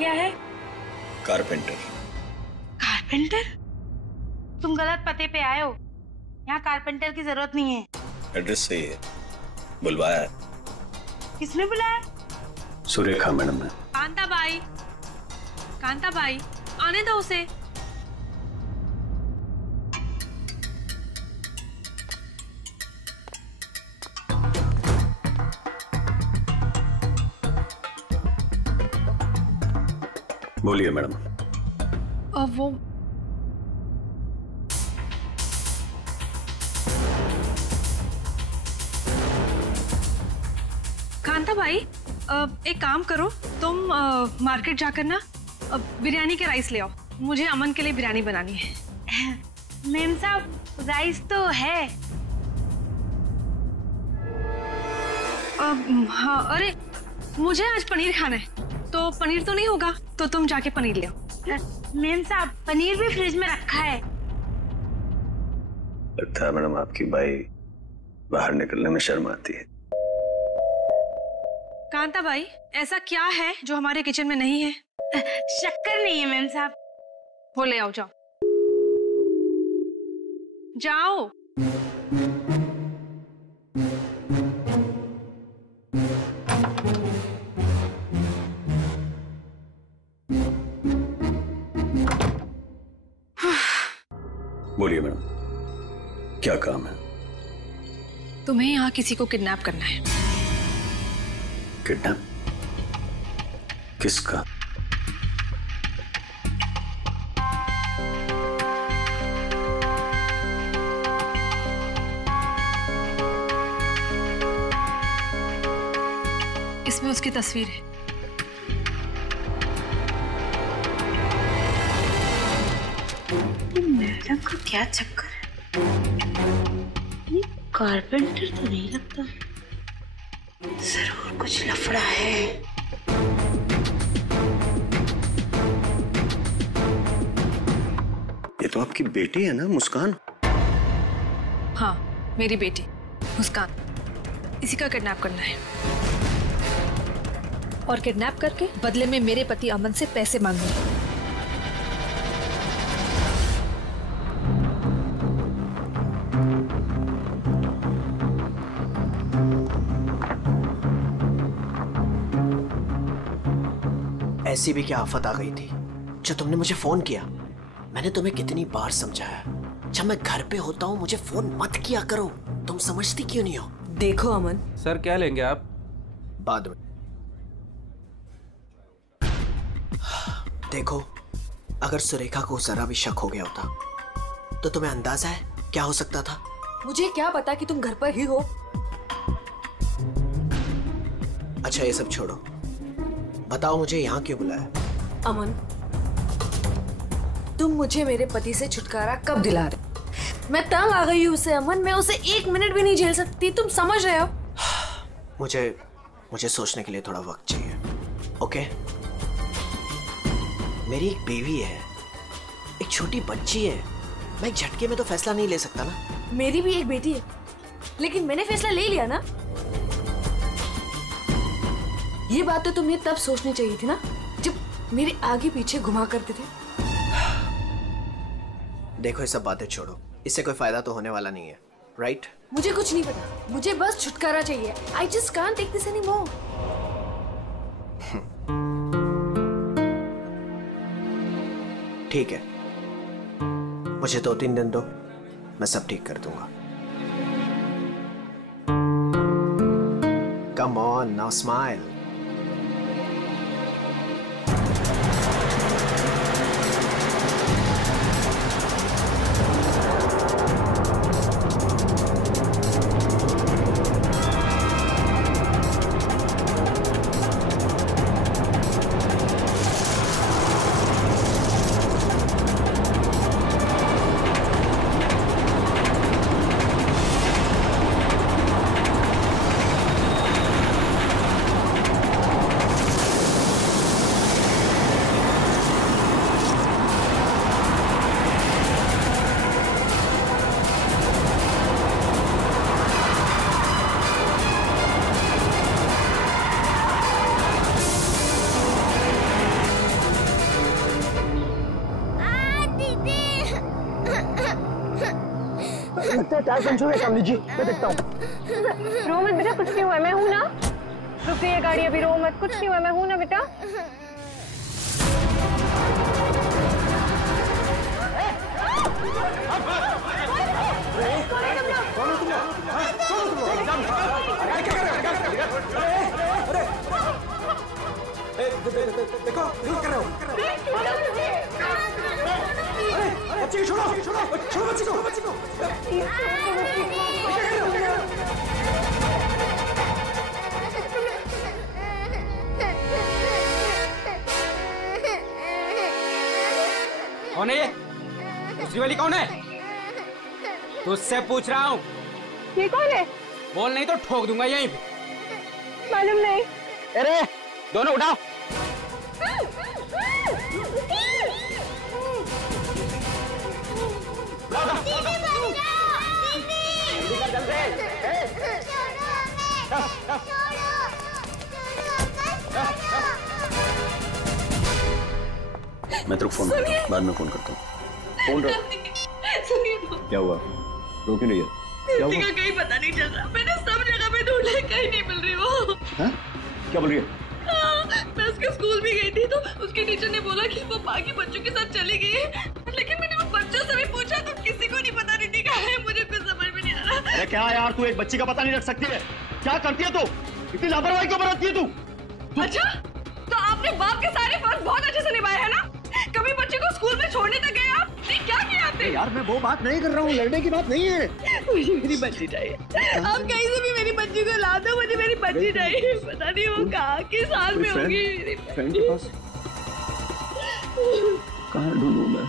किया है? Carpenter. Carpenter? तुम गलत पते पे आए हो। यहाँ कारपेंटर की जरूरत नहीं है। एड्रेस सही है, बुलवाया है। किसने बुलाया? सुरेखा मैडम ने। कांता बाई, आने दो उसे। बोलिए मैडम। वो कांता भाई, एक काम करो, तुम मार्केट जाकर ना बिरयानी के राइस ले आओ। मुझे अमन के लिए बिरयानी बनानी है। मैम साहब, राइस तो है। हाँ, अरे मुझे आज पनीर खाना है, तो पनीर तो नहीं होगा, तो तुम जाके पनीर ले आओ। मैम साहब, पनीर भी फ्रिज में रखा है। लगता है मैडम आपकी बाई बाहर निकलने में शर्म आती है। कांता भाई, ऐसा क्या है जो हमारे किचन में नहीं है? शक्कर नहीं है मैम साहब। वो ले आओ, जाओ जाओ। बोलिए मैडम, क्या काम है? तुम्हें यहाँ किसी को किडनैप करना है। किडनैप? किसका? इसमें उसकी तस्वीर है। मैडम का क्या चक्कर है? ये कारपेंटर तो नहीं लगता, जरूर कुछ लफड़ा है। ये तो आपकी बेटी है ना, मुस्कान? हाँ, मेरी बेटी मुस्कान। इसी का किडनैप करना है और किडनैप करके बदले में मेरे पति अमन से पैसे मांगने। ऐसी भी क्या आफत आ गई थी जो तुमने मुझे फोन किया? मैंने तुम्हें कितनी बार समझाया, जब मैं घर पे होता हूँ मुझे फोन मत किया करो। तुम समझती क्यों नहीं हो? देखो अमन। सर, क्या लेंगे आप? बाद में। देखो, अगर सुरेखा को जरा भी शक हो गया होता तो तुम्हें अंदाजा है क्या हो सकता था? मुझे क्या पता कि तुम घर पर ही हो। अच्छा, ये सब छोड़ो, बताओ मुझे यहाँ क्यों बुलाया? अमन, तुम मुझे मेरे पति से छुटकारा कब दिला रहे? मैं तंग आ गई हूँ उससे अमन, मैं उसे 1 मिनट भी नहीं झेल सकती, तुम समझ रहे हो? मुझे सोचने के लिए थोड़ा वक्त चाहिए, ओके? मेरी एक बीवी है, एक छोटी बच्ची है, मैं एक झटके में तो फैसला नहीं ले सकता ना। मेरी भी एक बेटी है, लेकिन मैंने फैसला ले लिया ना। ये बात तो तुम्हें तब सोचनी चाहिए थी ना, जब मेरे आगे पीछे घुमा करते थे। देखो, ये सब बातें छोड़ो, इससे कोई फायदा तो होने वाला नहीं है, राइट? मुझे कुछ नहीं पता, मुझे बस छुटकारा चाहिए। I just can't take this anymore. ठीक है, मुझे 2-3 दिन दो, मैं सब ठीक कर दूंगा। Come on, now smile. लगता है टायर पंचर है सामने जी, मैं देखता हूँ। रो मत बेटा, कुछ नहीं हुआ, मैं हूँ ना। रुक गई है गाड़ी, अभी रो मत, कुछ नहीं हुआ, मैं हूँ ना बेटा। देखो क्या कर रहे हो? अरे बच्ची को छोड़ो, छोड़ो बच्ची को। कौन है ये? दूसरी वाली कौन है? तुझसे पूछ रहा हूँ। ये कौन है? बोल नहीं तो ठोक दूंगा यहीं पे। मालूम नहीं। अरे दोनों उठाओ। मैं तेरे को फोन करता हूँ, बाद में फोन करता हूँ। फोन रख। क्या हुआ? रो क्यों नहीं है? क्या हुआ? कहीं पता नहीं चल रहा, मैंने सब जगह पे ढूंढा, कहीं नहीं मिल रही वो। हाँ? क्या बोल रही है? मैं उसके स्कूल भी गई थी तो उसके टीचर ने बोला कि वो बाकी बच्चों के साथ चली गई है, लेकिन मैंने वो बच्चों से भी पूछा तो किसी को नहीं पता रिद्धि कहाँ है। मुझे कुछ समझ में नहीं आ रहा। क्या यार, तू एक बच्ची का पता नहीं रख सकती है? क्या करती है तू? इतनी लापरवाही क्यों बरतती है तू? अच्छा, तो आपने बाप के सारे फर्ज बहुत अच्छे से निभाए है ना? कभी बच्चे को स्कूल में छोड़ने तक गए आप? नहीं, क्या किया आपने? यार मैं वो बात नहीं कर रहा हूँ, लड़ने की बात नहीं है। मुझे मेरी बच्ची चाहिए। आप कहीं से भी मेरी बच्ची को ला दो, मुझे मेरी बच्ची चाहिए। पता नहीं वो कहाँ किस हाल में होगी। फ्रेंड के पास कहाँ ढूंढूं मैं?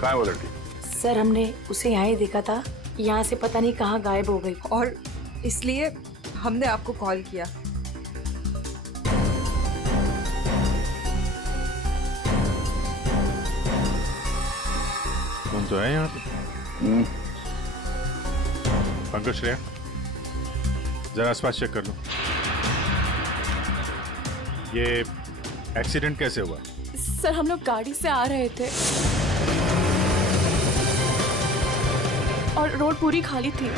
कहाँ है वो लड़की? सर हमने उसे यहाँ ही देखा था, यहाँ से पता नहीं कहाँ गायब हो गई। और इसलिए हमने आपको कॉल किया। कौन तो है यहाँ पे? पंकज, श्रेया, जरा आसपास चेक कर लो। ये एक्सीडेंट कैसे हुआ? सर हम लोग गाड़ी से आ रहे थे और रोड पूरी खाली थी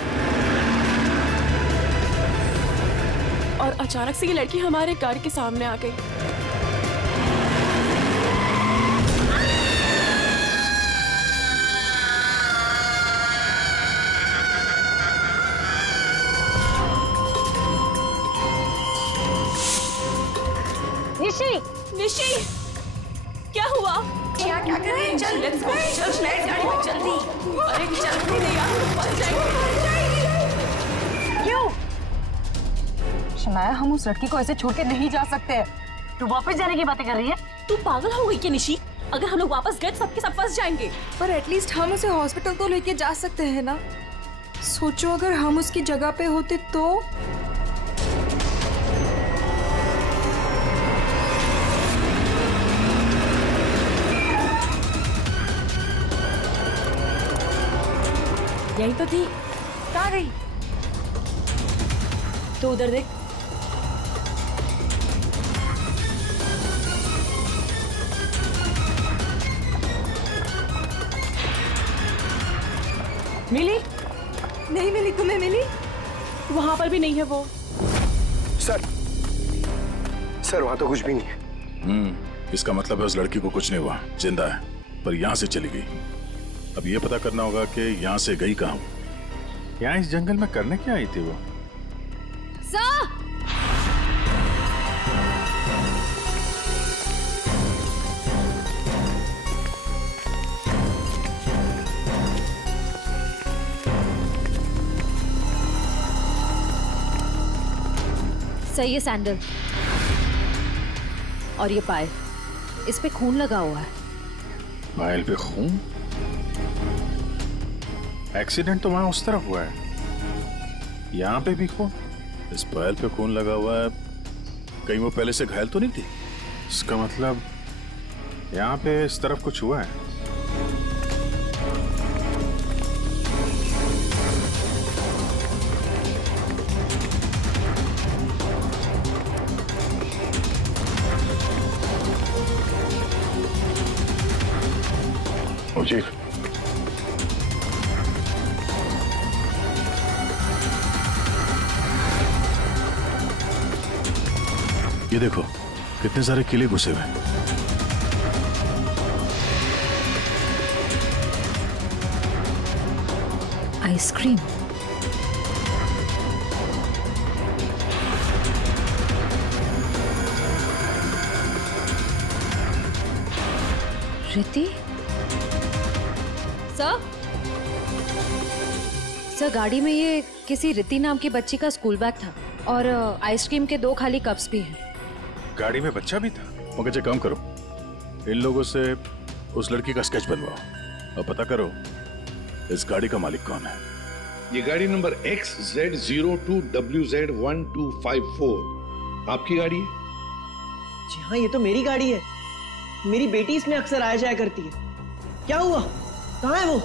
और अचानक से ये लड़की हमारे गाड़ी के सामने आ गई। निशी, क्या हुआ? क्या कर रहे हैं? चल लेट्स गो, चल बैठ गाड़ी में जल्दी। अरे चल नहीं यार, फंस जाएंगे। क्यों? शनाया, हम उस लड़की को ऐसे छोड़ के नहीं जा सकते। तू वापस जाने की बातें कर रही है? तू पागल हो गई क्या निशी? अगर हम लोग वापस गए तो सबके सब फंस जाएंगे। पर एटलीस्ट हम उसे हॉस्पिटल तो लेके जा सकते हैं ना। सोचो अगर हम उसकी जगह पे होते तो। यही तो थी। कहाँ गई? तो उधर देख। मिली? नहीं मिली। तुम्हें मिली? वहां पर भी नहीं है वो। सर वहां तो कुछ भी नहीं है। इसका मतलब है उस लड़की को कुछ नहीं हुआ, जिंदा है, पर यहाँ से चली गई। अब ये पता करना होगा कि यहाँ से गई कहाँ। यहाँ इस जंगल में करने क्या आई थी वो? सही है सैंडल। और ये पायल, इस पे खून लगा हुआ है। पायल पे खून? एक्सीडेंट तो वहां उस तरफ हुआ है, यहाँ पे भी खून? इस पायल पे खून लगा हुआ है, कहीं वो पहले से घायल तो नहीं थी? इसका मतलब यहाँ पे इस तरफ कुछ हुआ है। जी। ये देखो कितने सारे किले घुसे हुए हैं। आइसक्रीम। रिति? सर गाड़ी में ये किसी रिति नाम की बच्ची का स्कूल बैग था और आइसक्रीम के 2 खाली कप्स भी हैं। गाड़ी में बच्चा भी था? मगर काम करो, इन लोगों से उस लड़की का स्केच बनवाओ और पता करो इस गाड़ी का मालिक कौन है। ये गाड़ी नंबर XZ02WZ1254 आपकी गाड़ी है? जी हाँ, ये तो मेरी गाड़ी है। मेरी बेटी इसमें अक्सर आया जाया करती है। क्या हुआ? कहाँ है वो?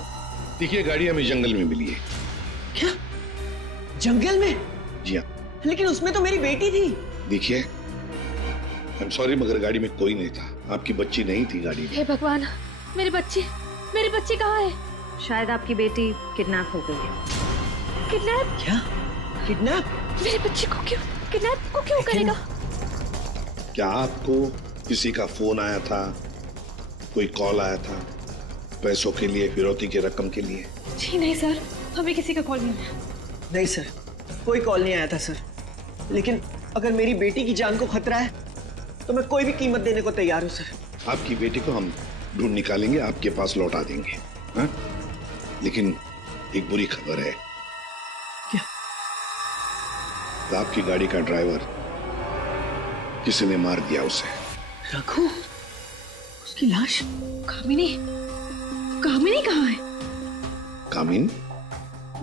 देखिए, गाड़ी हमें जंगल में मिली है। क्या? जंगल में? जी हाँ। लेकिन उसमें तो मेरी बेटी थी। देखिए, आई एम सॉरी मगर गाड़ी में कोई नहीं था। आपकी बच्ची नहीं थी गाड़ी में। हे भगवान, मेरी बच्ची कहाँ है? शायद आपकी बेटी किडनैप हो गई है। किडनैप? क्या? किडनैप? मेरी बच्ची को क्यों करेगा? क्या आपको किसी का फोन आया था, कोई कॉल आया था पैसों के लिए, फिरौती की रकम के लिए? जी नहीं सर, हमें किसी का कॉल नहीं आया। नहीं सर, कोई कॉल नहीं आया था सर। लेकिन अगर मेरी बेटी की जान को खतरा है तो मैं कोई भी कीमत देने को तैयार हूँ सर। आपकी बेटी को हम ढूंढ निकालेंगे, आपके पास लौटा देंगे। हाँ? लेकिन एक बुरी खबर है। क्या? आपकी गाड़ी का ड्राइवर किसी ने मार दिया उसे। रघु? उसकी लाश? कामिनी कहाँ है? कामिनी?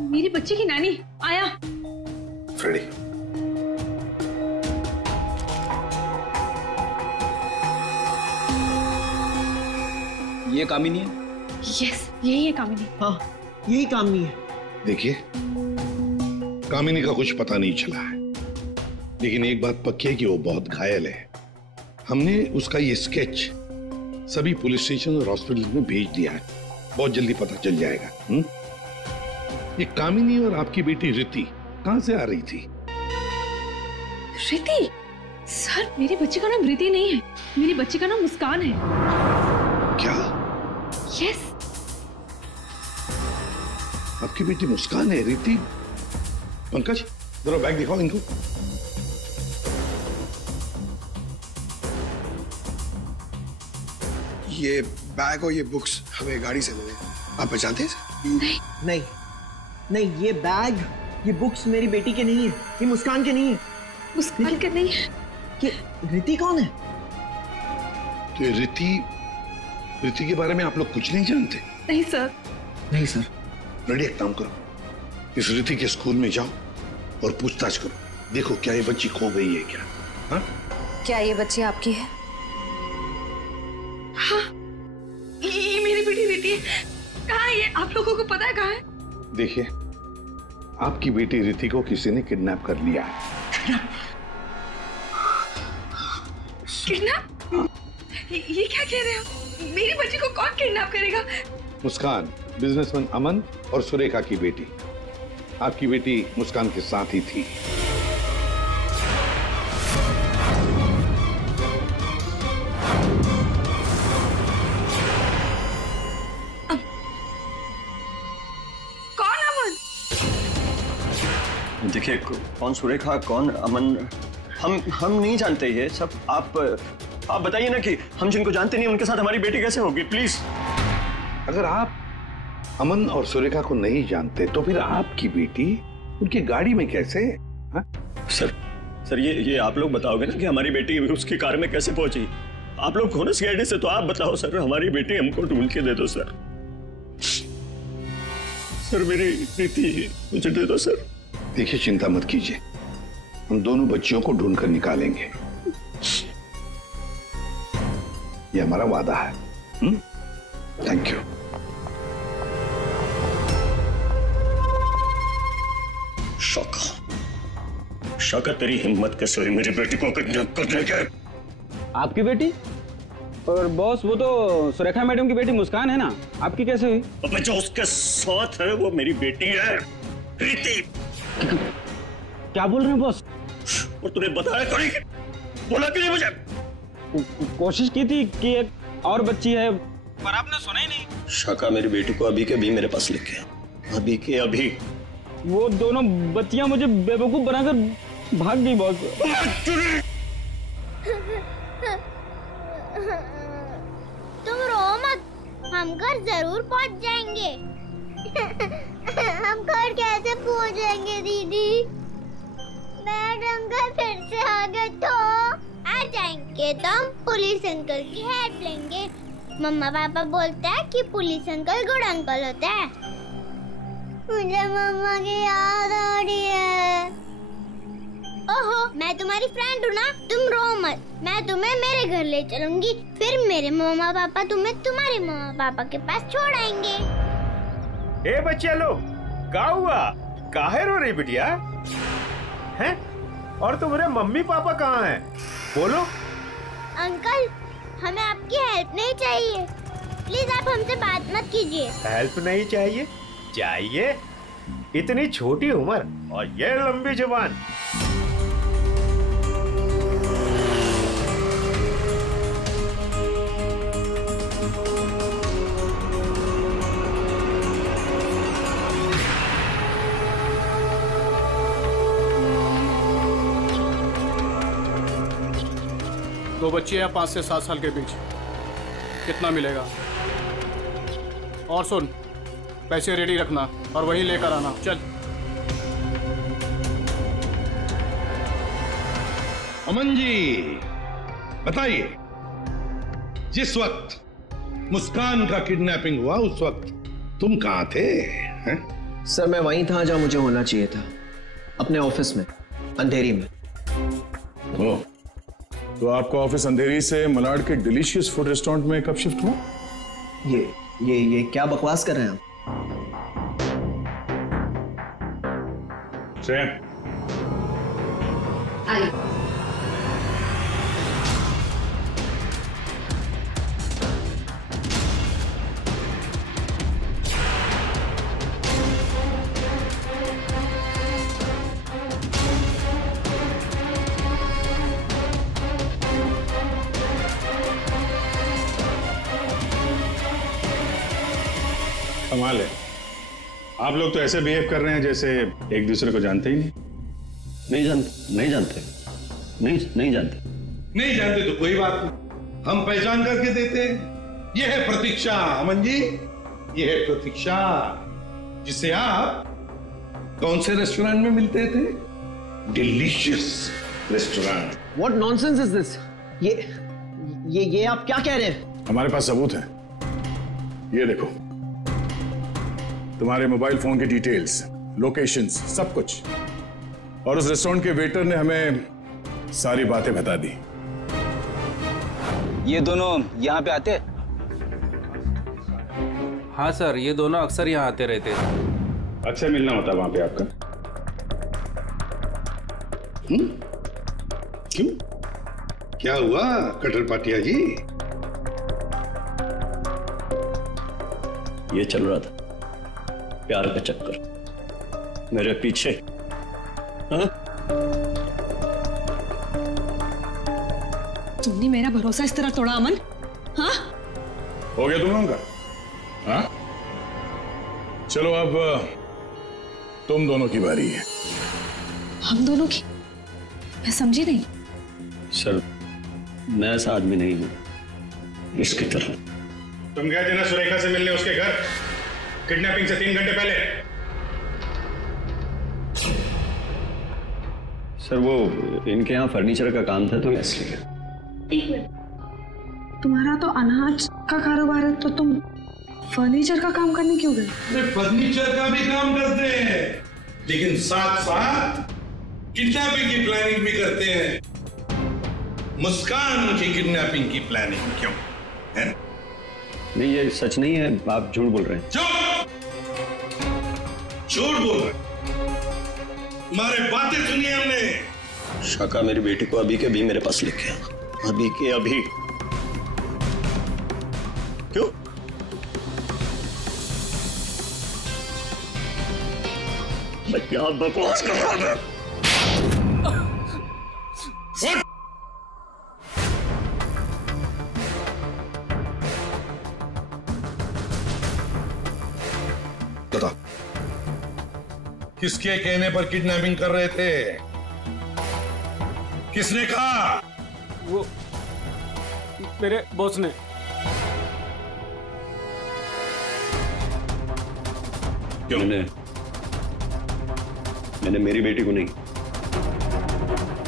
मेरी बच्ची की नानी। आया। फ्रेडी। ये कामिनी है? यस, यही है कामिनी। हाँ, यही कामिनी है। देखिए, कामिनी का कुछ पता नहीं चला है, लेकिन एक बात पक्की है कि वो बहुत घायल है। हमने उसका ये स्केच सभी पुलिस स्टेशन और हॉस्पिटल में भेज दिया है। बहुत जल्दी पता चल जाएगा। ये कामिनी और आपकी बेटी रिति कहां से आ रही थी? रिति? सर, मेरी बच्ची का नाम रिति नहीं है, मेरी बच्ची का नाम मुस्कान है। क्या? यस। आपकी बेटी मुस्कान है? रिति? पंकज, जरा बैग दिखाओ इनको। ये बैग और ये बुक्स हमें गाड़ी से मिले। आप पहचानते हैं? नहीं, ये बैग, ये बुक्स मेरी बेटी के नहीं है, ये मुस्कान के नहीं है। मुस्कान के नहीं है? ये रिति कौन है? तो ये रिति के बारे में आप लोग कुछ नहीं जानते? नहीं सर। रेडी, एक काम करो, इस रिति के स्कूल में जाओ और पूछताछ करो। देखो क्या ये बच्ची खो गई है क्या? हाँ? क्या ये बच्ची आपकी है? हाँ, ये मेरी बेटी रिति है। कहाँ है ये? आप लोगों को पता है कहाँ है? देखिए, आपकी बेटी रिति को किसी ने किडनैप कर लिया है। किडनैप? ये क्या कह रहे हो? मेरी बच्ची को कौन किडनैप करेगा? मुस्कान, बिजनेसमैन अमन और सुरेखा की बेटी। आपकी बेटी मुस्कान के साथ ही थी। कौन अमन? देखिए, कौन सुरेखा, कौन अमन, हम नहीं जानते ये सब। आप बताइए ना कि हम जिनको जानते नहीं उनके साथ हमारी बेटी कैसे होगी, प्लीज। अगर आप अमन और सुरेखा को नहीं जानते तो फिर आपकी बेटी उनकी गाड़ी में कैसे? हा? सर ये आप लोग बताओगे ना कि हमारी बेटी उसकी कार में कैसे पहुंची? आप लोग हो ना सीआईडी से, तो आप बताओ सर, हमारी बेटी हमको ढूंढ के दे दो सर। सर मेरी बेटी मुझे दे दो सर। देखिए, चिंता मत कीजिए, हम दोनों बच्चियों को ढूंढ कर निकालेंगे। ये हमारा वादा है। Thank you. शौका तेरी हिम्मत कैसे हुई मेरी बेटी को किडनैप करने के? आपकी बेटी? और बॉस वो तो सुरेखा मैडम की बेटी मुस्कान है ना, आपकी कैसे हुई? अबे जो उसके साथ है वो मेरी बेटी है, प्रीति। क्या बोल रहे हैं बॉस? और तूने बताया क्यों नहीं? बोला क्यों नहीं मुझे? कोशिश की थी कि एक और बच्ची है, पर आपने सुना ही नहीं। शाका मेरी बेटी को अभी के अभी मेरे पास लेके आ, अभी के अभी। वो दोनों बच्चियां मुझे बेवकूफ बनाकर भाग गई बॉस। तुम रो मत, हम घर जरूर पहुंच जाएंगे। हम घर कैसे पहुंचेंगे दीदी? मैडम घर फिर से आ गए तो आ जाएंगे तो हम पुलिस अंकल की हेल्प लेंगे। मम्मा पापा बोलते हैं कि पुलिस अंकल गुड अंकल होते हैं। मुझे मम्मा की याद आ रही है। ओहो, मैं तुम्हारी फ्रेंड हूँ ना, तुम रो मत। मैं तुम्हें मेरे घर ले चलूंगी, फिर मेरे मम्मा पापा तुम्हें तुम्हारे मम्मा पापा के पास छोड़ आएंगे। ए बच्चे लो, क्या हुआ? काहे रो रही बिटिया? हैं? और तुम्हारे मम्मी पापा कहाँ हैं? बोलो। अंकल, हमें आपकी हेल्प नहीं चाहिए, प्लीज आप हमसे बात मत कीजिए। हेल्प नहीं चाहिए? चाहिए? इतनी छोटी उम्र और ये लंबी जुबान। दो बच्चे हैं 5 से 7 साल के बीच, कितना मिलेगा? और सुन, पैसे रेडी रखना और वहीं लेकर आना। चल। अमन जी बताइए, जिस वक्त मुस्कान का किडनैपिंग हुआ उस वक्त तुम कहाँ थे? हैं? सर मैं वहीं था जहाँ मुझे होना चाहिए था, अपने ऑफिस में, अंधेरी में। ओ, तो आपका ऑफिस अंधेरी से मलाड के डिलीशियस फूड रेस्टोरेंट में कब शिफ्ट हुआ? ये क्या बकवास कर रहे हैं आप? आइए। कमाल है, आप लोग तो ऐसे बिहेव कर रहे हैं जैसे एक दूसरे को जानते ही नहीं। नहीं जानते। नहीं जानते तो कोई बात नहीं, हम पहचान करके देते हैं। ये है प्रतीक्षा अमन जी, ये है प्रतीक्षा, जिसे आप कौन से रेस्टोरेंट में मिलते थे? Delicious restaurant. What nonsense is this? ये आप क्या कह रहे हैं? हमारे पास सबूत है, ये देखो, तुम्हारे मोबाइल फोन की डिटेल्स, लोकेशंस, सब कुछ। और उस रेस्टोरेंट के वेटर ने हमें सारी बातें बता दी। ये दोनों यहाँ पे आते? हाँ सर, ये दोनों अक्सर यहाँ आते रहते हैं। अक्सर मिलना होता वहां पे आपका? क्यों, क्या हुआ कटर पाटिया जी? ये चल रहा था प्यार का चक्कर मेरे पीछे। हाँ? तुमने मेरा भरोसा इस तरह तोड़ा अमन? हाँ? हो गया तुम लोगों का? हाँ? चलो अब तुम दोनों की बारी है। हम दोनों की? मैं समझी नहीं। सर, मैं ऐसा आदमी नहीं हूं इसकी तरह। तुम गए थे ना सुरेखा से मिलने उसके घर, किडनैपिंग से 3 घंटे पहले। सर वो इनके यहाँ फर्नीचर का काम था तो इसलिए। एक मिनट, तुम्हारा तो अनाज का कारोबार है तो तुम फर्नीचर का काम करने क्यों गए? फर्नीचर का भी काम करते हैं, लेकिन साथ साथ किडनैपिंग की प्लानिंग भी करते हैं। मुस्कान की किडनैपिंग की प्लानिंग क्यों है? नहीं, ये सच नहीं है, आप झूठ बोल रहे हैं। झूठ बोल रहे हैं? तुम्हारे बातें सुनी हमने। शाका मेरी बेटी को अभी के अभी मेरे पास लेके आ, अभी के अभी। क्यों? मैं क्या बकवास कर रहा था? बता, किसके कहने पर किडनैपिंग कर रहे थे? किसने कहा? वो मेरे बॉस ने। क्यों? मैंने मेरी बेटी को नहीं,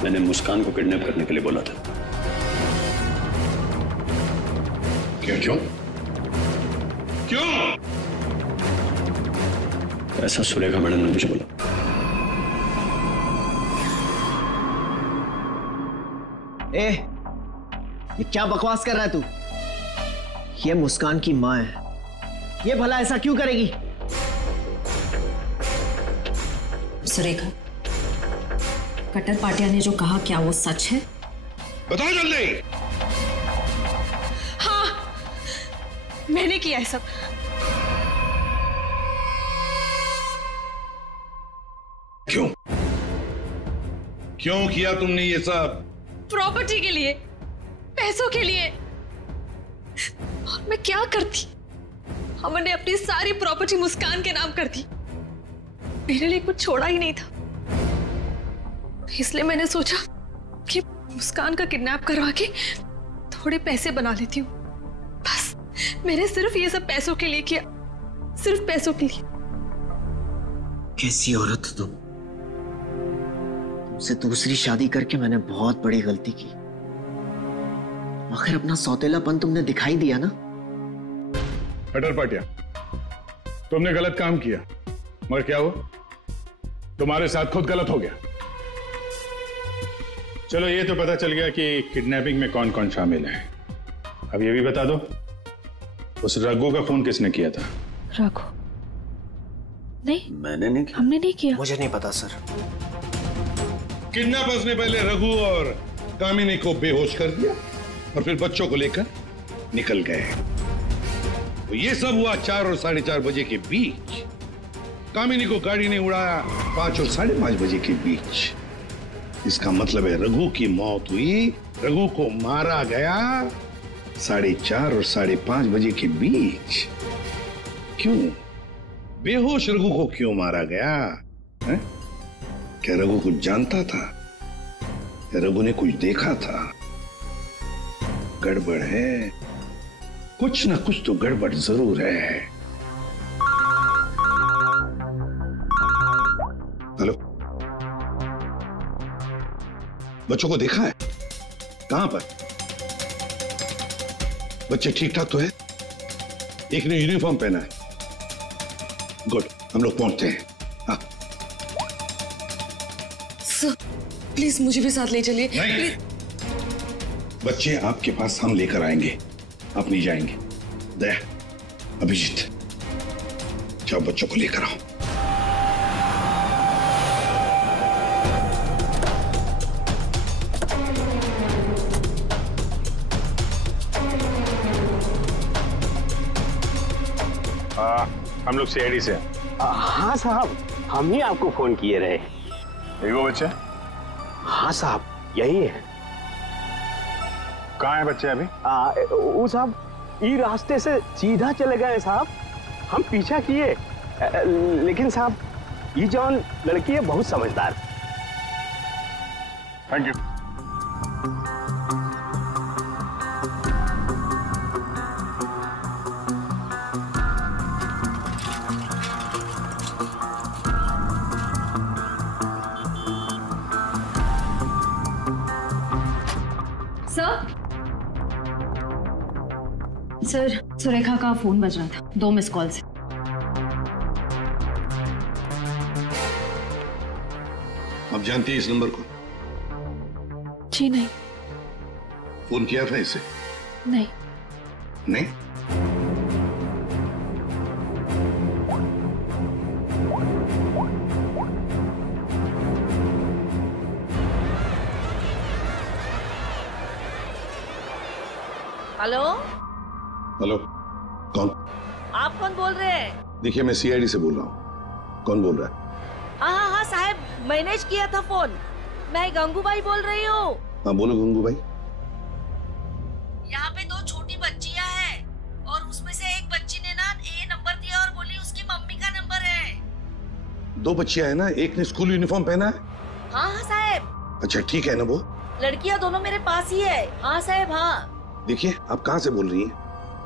मैंने मुस्कान को किडनैप करने के लिए बोला था। क्यों? ऐसा सुरेखा मैडम ने मुझे बोला। ये क्या बकवास कर रहा है तू? ये मुस्कान की माँ है, ये भला ऐसा क्यों करेगी? सुरेखा, कट्टर पाटिया ने जो कहा क्या वो सच है? बताओ जल्दी। हाँ, मैंने किया है सब। क्यों किया तुमने ये सब? प्रॉपर्टी के लिए, पैसों के लिए। और मैं क्या करती? हमने अपनी सारी प्रॉपर्टी मुस्कान के नाम कर दी। मेरे लिए कुछ छोड़ा ही नहीं था। इसलिए मैंने सोचा कि मुस्कान का किडनैप करवा के थोड़े पैसे बना लेती हूँ। बस मैंने सिर्फ ये सब पैसों के लिए किया, सिर्फ पैसों के लिए। कैसी औरत हो तुम? तुमसे दूसरी शादी करके मैंने बहुत बड़ी गलती की। आखिर अपना सौतेलापन तुमने दिखाई दिया ना। कट्टर पाटिया, तुमने गलत काम किया, मगर क्या हुआ? तुम्हारे साथ खुद गलत हो गया। चलो ये तो पता चल गया कि किडनैपिंग में कौन कौन शामिल है। अब ये भी बता दो, उस रघु का फोन किसने किया था? रघु? नहीं, मैंने नहीं किया। हमने नहीं किया। मुझे नहीं पता सर। किडनैपर्स ने पहले रघु और कामिनी को बेहोश कर दिया और फिर बच्चों को लेकर निकल गए। तो ये सब हुआ 4 और 4:30 बजे के बीच। कामिनी को गाड़ी ने उड़ाया 5 और 5:30 बजे के बीच। इसका मतलब है रघु की मौत हुई, रघु को मारा गया 4:30 और 5:30 बजे के बीच। क्यों? बेहोश रघु को क्यों मारा गया है? क्या रघु कुछ जानता था? क्या रघु ने कुछ देखा था? गड़बड़ है, कुछ ना कुछ तो गड़बड़ जरूर है। हेलो, बच्चों को देखा है? कहां पर? बच्चे ठीक ठाक तो है? एक ने यूनिफॉर्म पहना है। गुड, हम लोग पहुंचते हैं। हाँ। सर, प्लीज मुझे भी साथ ले चलिए। नहीं, बच्चे आपके पास हम लेकर आएंगे, आप नहीं जाएंगे। दया, अभिजीत, जाओ बच्चों को लेकर आओ। हम लोग सीआईडी से। हाँ साहब, हम ही आपको फोन किए रहे। वो बच्चे? हाँ साहब, यही है। कहाँ है बच्चे अभी? वो साहब ये रास्ते से सीधा चले गए साहब। हम पीछा किए, लेकिन साहब ये जौन लड़की है बहुत समझदार। Thank you. सर, सुरेखा का फोन बज रहा था, 2 मिस कॉल से। आप जानती है इस नंबर को? जी नहीं। फोन किया था इसे? नहीं। नहीं? हेलो? हेलो, कौन बोल रहे हैं? देखिए मैं सीआईडी से बोल रहा हूँ। कौन बोल रहा है? हाँ साहब, मैंने किया था फोन। मैं गंगूबाई बोल रही हूँ। हाँ बोलो गंगूबाई। यहाँ पे 2 छोटी बच्चियाँ हैं और उसमें से एक बच्ची ने ना ये नंबर दिया और बोली उसकी मम्मी का नंबर है। 2 बच्चियाँ हैं ना, एक ने स्कूल यूनिफॉर्म पहना है? हाँ साहब। अच्छा ठीक है ना वो? लड़कियाँ दोनों मेरे पास ही है। हाँ साहब हाँ। देखिए आप कहाँ से बोल रही हैं?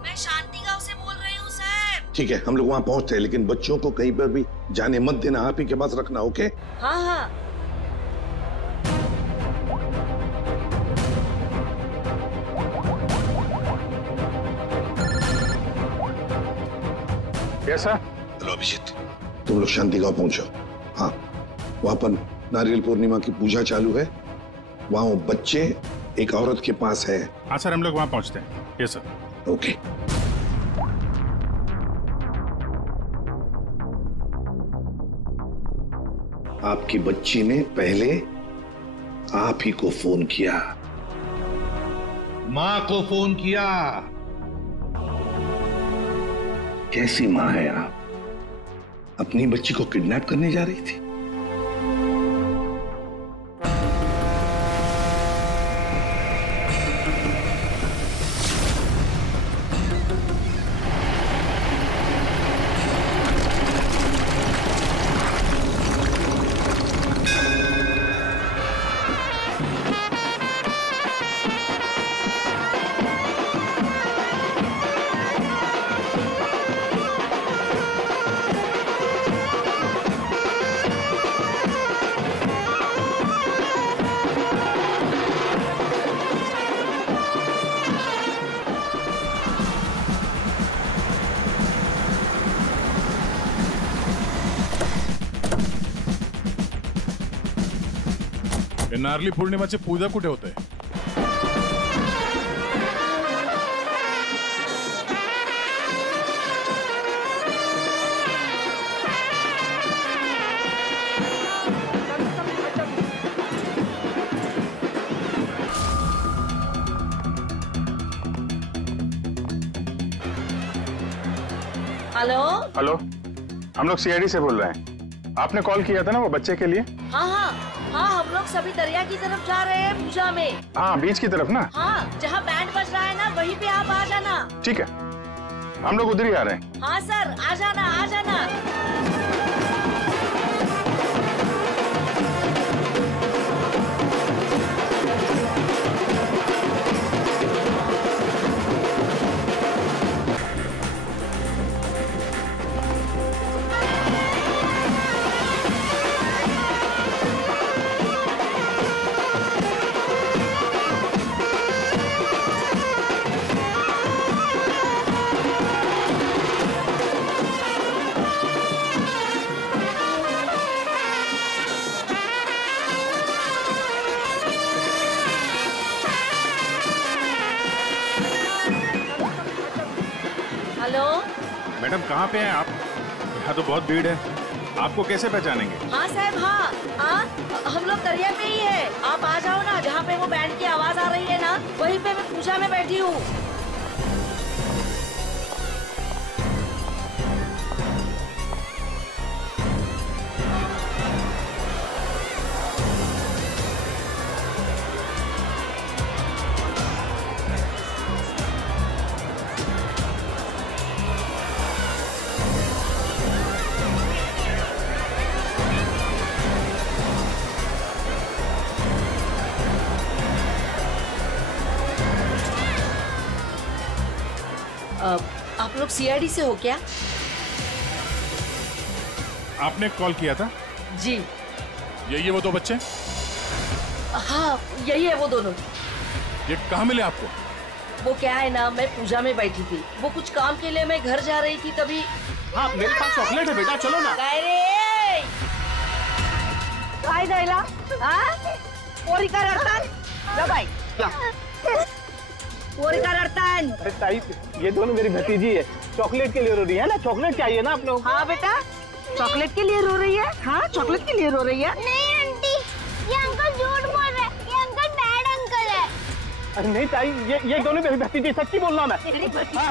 मैं शांति गांव से बोल रही हूँ साहब। ठीक है हम लोग वहाँ पहुँचते हैं, लेकिन बच्चों को कहीं पर भी जाने मत देना, आप ही के पास रखना। ओके? हाँ हाँ। कैसा? हेलो अभिजीत, तुम लोग शांति गांव पहुंचो। हाँ वहां पर नारियल पूर्णिमा की पूजा चालू है। वहां वो बच्चे एक औरत के पास है। हाँ सर हम लोग वहां पहुंचते हैं। Yes sir. ओके। आपकी बच्ची ने पहले आप ही को फोन किया, मां को फोन किया। कैसी मां है आप? अपनी बच्ची को किडनैप करने जा रही थी? नारली पौर्णिमाची पूजा कुठे होते? हेलो हेलो, हम लोग सीआईडी से बोल रहे हैं। आपने कॉल किया था ना वो बच्चे के लिए? हाँ हाँ हाँ, हम लोग सभी दरिया की तरफ जा रहे हैं पूजा में। हाँ बीच की तरफ ना? हाँ जहाँ बैंड बज रहा है ना वहीं पे आप आ जाना। ठीक है हम लोग उधर ही आ रहे हैं। हाँ सर आ जाना आ जाना। मैडम कहाँ पे हैं आप? यहाँ तो बहुत भीड़ है, आपको कैसे पहचानेंगे? हाँ साहब हाँ, हम लोग दरिया पे ही है। आप आ जाओ ना, जहाँ पे वो बैंड की आवाज आ रही है ना वहीं पे मैं पूजा में बैठी हूँ। आप लोग सीआईडी से हो क्या? आपने कॉल किया था? जी। यही है वो 2 बच्चे? हाँ यही है वो दोनों। ये कहाँ मिले आपको? वो क्या है ना, मैं पूजा में बैठी थी, वो कुछ काम के लिए मैं घर जा रही थी तभी। हाँ मेरे पास चॉकलेट है बेटा, चलो ना। काय द्यायला? पोरी का रडतान? जा बाई जा। पोरी का रडतान? अरे ताई ये दोनों मेरी भतीजी है, चॉकलेट के लिए रो रही है ना, चॉकलेट चाहिए ना आप लोग? हाँ बेटा चॉकलेट के लिए रो रही है। हाँ चॉकलेट के लिए रो रही है। नहीं आंटी, ये अंकल झूठ बोल रहे हैं, ये अंकल बैड अंकल है। अरे नहीं ताई, ये दोनों मेरी भतीजी, सच्ची बोल रहा मैं। मेरी भतीजी।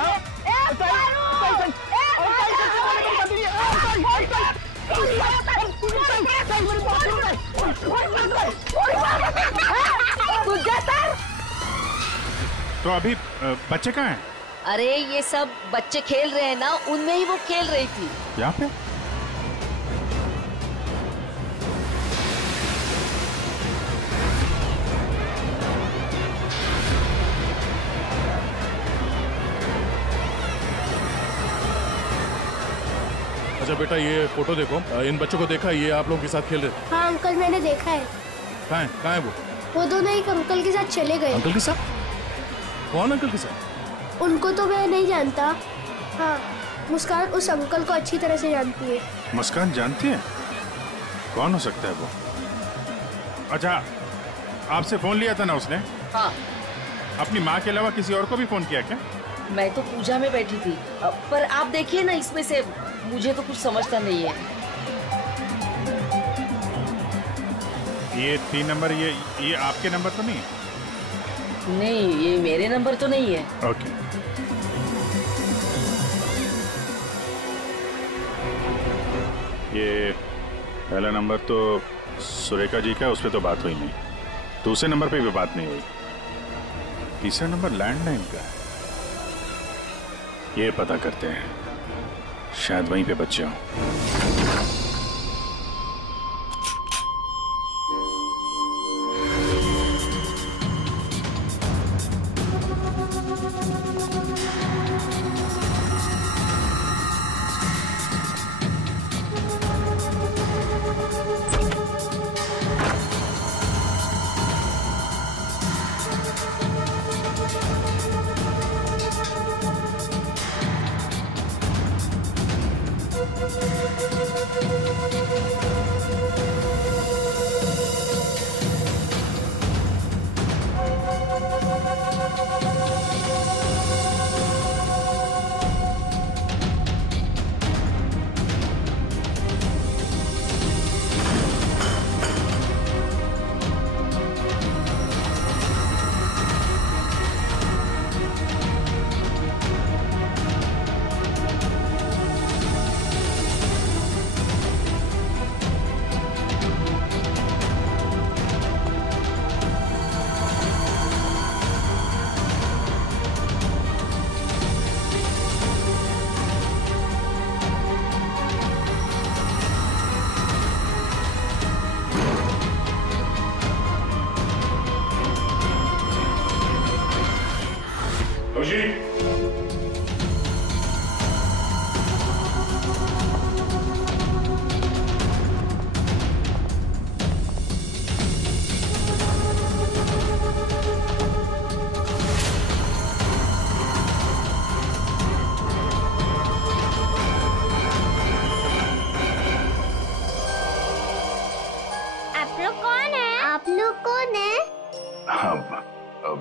तो अभी बच्चे कहाँ हैं? अरे ये सब बच्चे खेल रहे हैं ना, उनमें ही वो खेल रही थी। यहाँ पे? अच्छा बेटा, ये फोटो देखो, इन बच्चों को देखा, ये आप लोगों के साथ खेल रहे? हाँ अंकल, मैंने देखा है। कहाँ है वो दोनों एक अंकल के साथ चले गए। अंकल के साथ? कौन अंकल के साथ? उनको तो मैं नहीं जानता। हाँ, मुस्कान उस अंकल को अच्छी तरह से जानती है। मुस्कान जानती है? कौन हो सकता है वो? अच्छा, आपसे फोन लिया था ना उसने? हाँ। अपनी माँ के अलावा किसी और को भी फोन किया क्या? मैं तो पूजा में बैठी थी, पर आप देखिए ना, इसमें से मुझे तो कुछ समझता नहीं है। ये 3 नंबर, ये आपके नंबर तो नहीं है? नहीं, ये मेरे नंबर तो नहीं है। ओके। ये पहला नंबर तो सुरेखा जी का, उस पर तो बात हुई नहीं। दूसरे नंबर पे भी बात नहीं हुई। तीसरा नंबर लैंडलाइन का है। ये पता करते हैं, शायद वहीं पे बच्चे हों।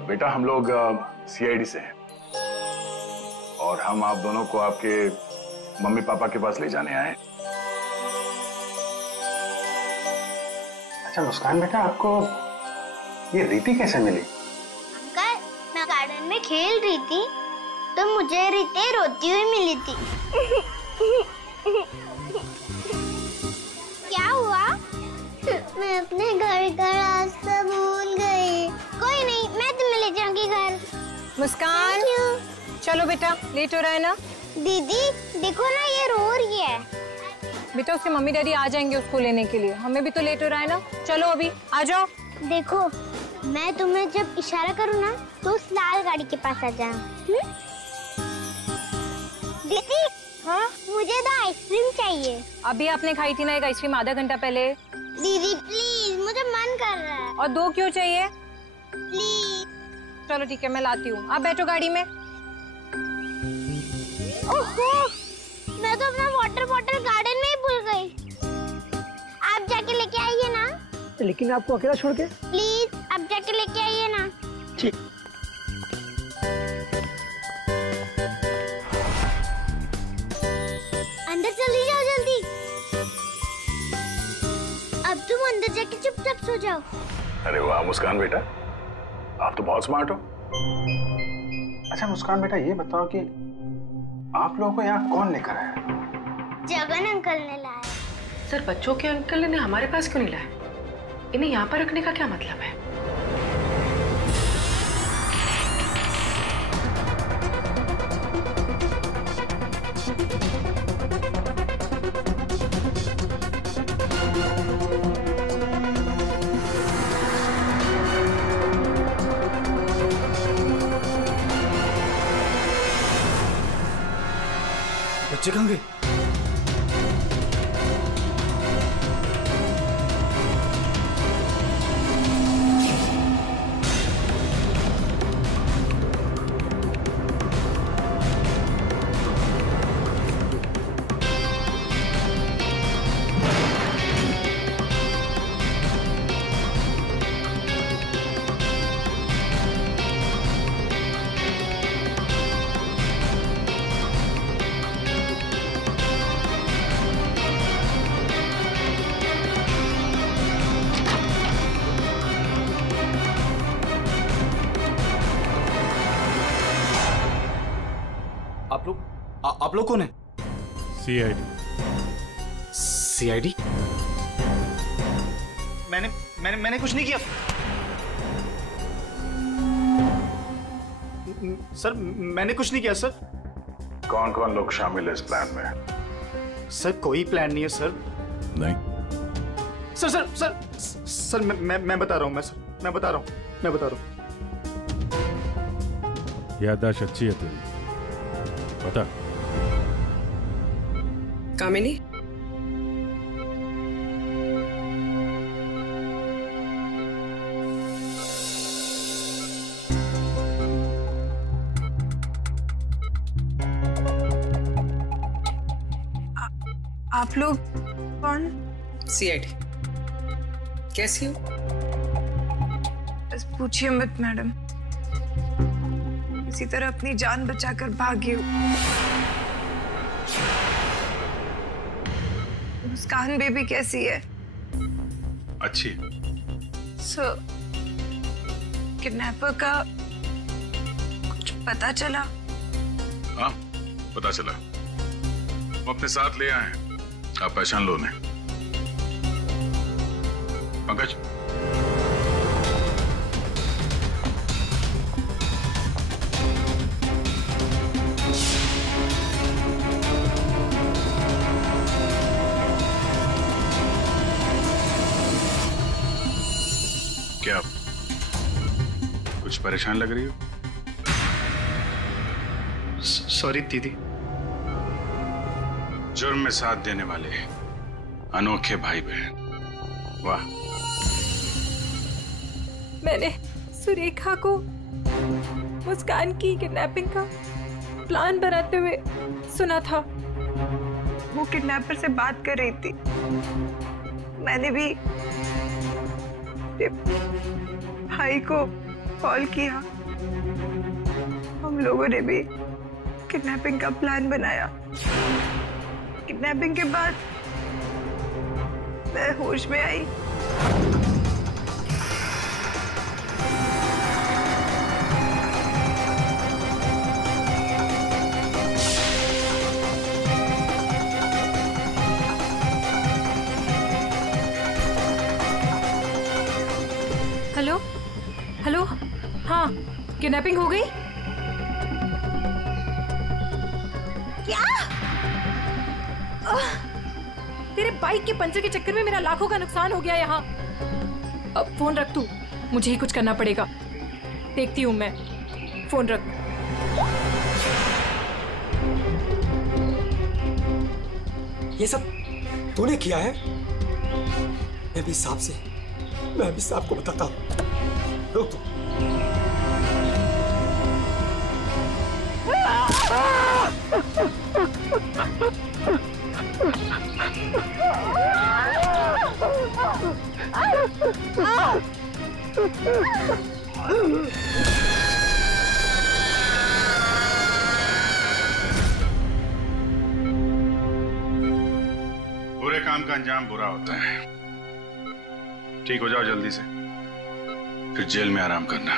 बेटा, हम लोग सीआईडी से हैं और हम आप दोनों को आपके मम्मी पापा के पास ले जाने आए। अच्छा मुस्कान बेटा, आपको ये रीति कैसे मिली? अंकल, मैं गार्डन में खेल रही थी तो मुझे रीति रोती हुई मिली थी। क्या हुआ? मैं अपने घर का रास्ता भूल गई। कोई नहीं, मैं तुम्हें ले जाऊंगी घर। मुस्कान, चलो बेटा, लेट हो रहा है ना? दीदी देखो ना, ये रो रही है। बेटा, उसके मम्मी डैडी आ जाएंगे उसको लेने के लिए, हमें भी तो लेट हो रहा है ना। चलो अभी आ जाओ। देखो, मैं तुम्हें जब इशारा करूँ ना तो उस लाल गाड़ी के पास आ जाना। दीदी, हाँ, मुझे तो आइसक्रीम चाहिए। अभी आपने खाई थी ना एक आइसक्रीम आधा घंटा पहले। दीदी प्लीज, मुझे मन कर रहा है। और 2 क्यों चाहिए? प्लीज। चलो ठीक है, मैं लाती हूँ, आप बैठो गाड़ी में। ओहो, मैं तो अपना वाटर बॉटल गार्डन में ही भूल गई। आप जाके लेके आइए ना। लेकिन आपको अकेला छोड़ के? प्लीज, आप जाके लेके आइए ना। ठीक। अंदर चली जाओ जल्दी। अब तुम अंदर जाके चुपचाप सो जाओ। अरे वाह मुस्कान बेटा, आप तो बहुत स्मार्ट हो। अच्छा मुस्कान बेटा, ये बताओ कि आप लोगों को यहाँ कौन लेकर आया? जगन अंकल ने लाया। सर, बच्चों के अंकल ने हमारे पास क्यों नहीं लाया? इन्हें यहाँ पर रखने का क्या मतलब है? बच्चे कहाँ गए? आप लोग कौन है? सीआईडी। सीआईडी? मैंने कुछ नहीं किया सर। मैंने कुछ नहीं किया सर। कौन कौन लोग शामिल है इस प्लान में? सर कोई प्लान नहीं है सर। नहीं सर सर सर सर मैं बता रहा हूँ। मैं बता रहा हूँ। याददाश्त अच्छी है तेरी, बता। कामिनी, आप लोग कौन? सीआईडी। कैसी हो? बस पूछिए मत मैडम, किसी तरह अपनी जान बचाकर भागी हूँ। मुस्कान बेबी कैसी है? अच्छी। सर, किडनैपर का कुछ पता चला? हाँ, पता चला। वो अपने साथ ले आए हैं, आप पहचान लो उन्हें। पंकज, क्या कुछ परेशान लग रही हो? सॉरी दीदी। जुर्म में साथ देने वाले अनोखे भाई बहन, वाह। मैंने सुरेखा को मुस्कान की किडनैपिंग का प्लान बनाते हुए सुना था। वो किडनैपर से बात कर रही थी। मैंने भी भाई को कॉल किया। हम लोगों ने भी किडनैपिंग का प्लान बनाया। किडनैपिंग के बाद मैं होश में आई। हेलो हेलो, हाँ, किडनैपिंग हो गई? क्या? तेरे बाइक के पंचर के चक्कर में मेरा लाखों का नुकसान हो गया यहाँ। अब फोन रख तू, मुझे ही कुछ करना पड़ेगा। देखती हूँ मैं। फोन रख। ये सब तूने किया है? मैं भी साहब को बताता हूँ। रुक तू। बुरे काम का अंजाम बुरा होता है। ठीक हो जाओ जल्दी से, फिर जेल में आराम करना।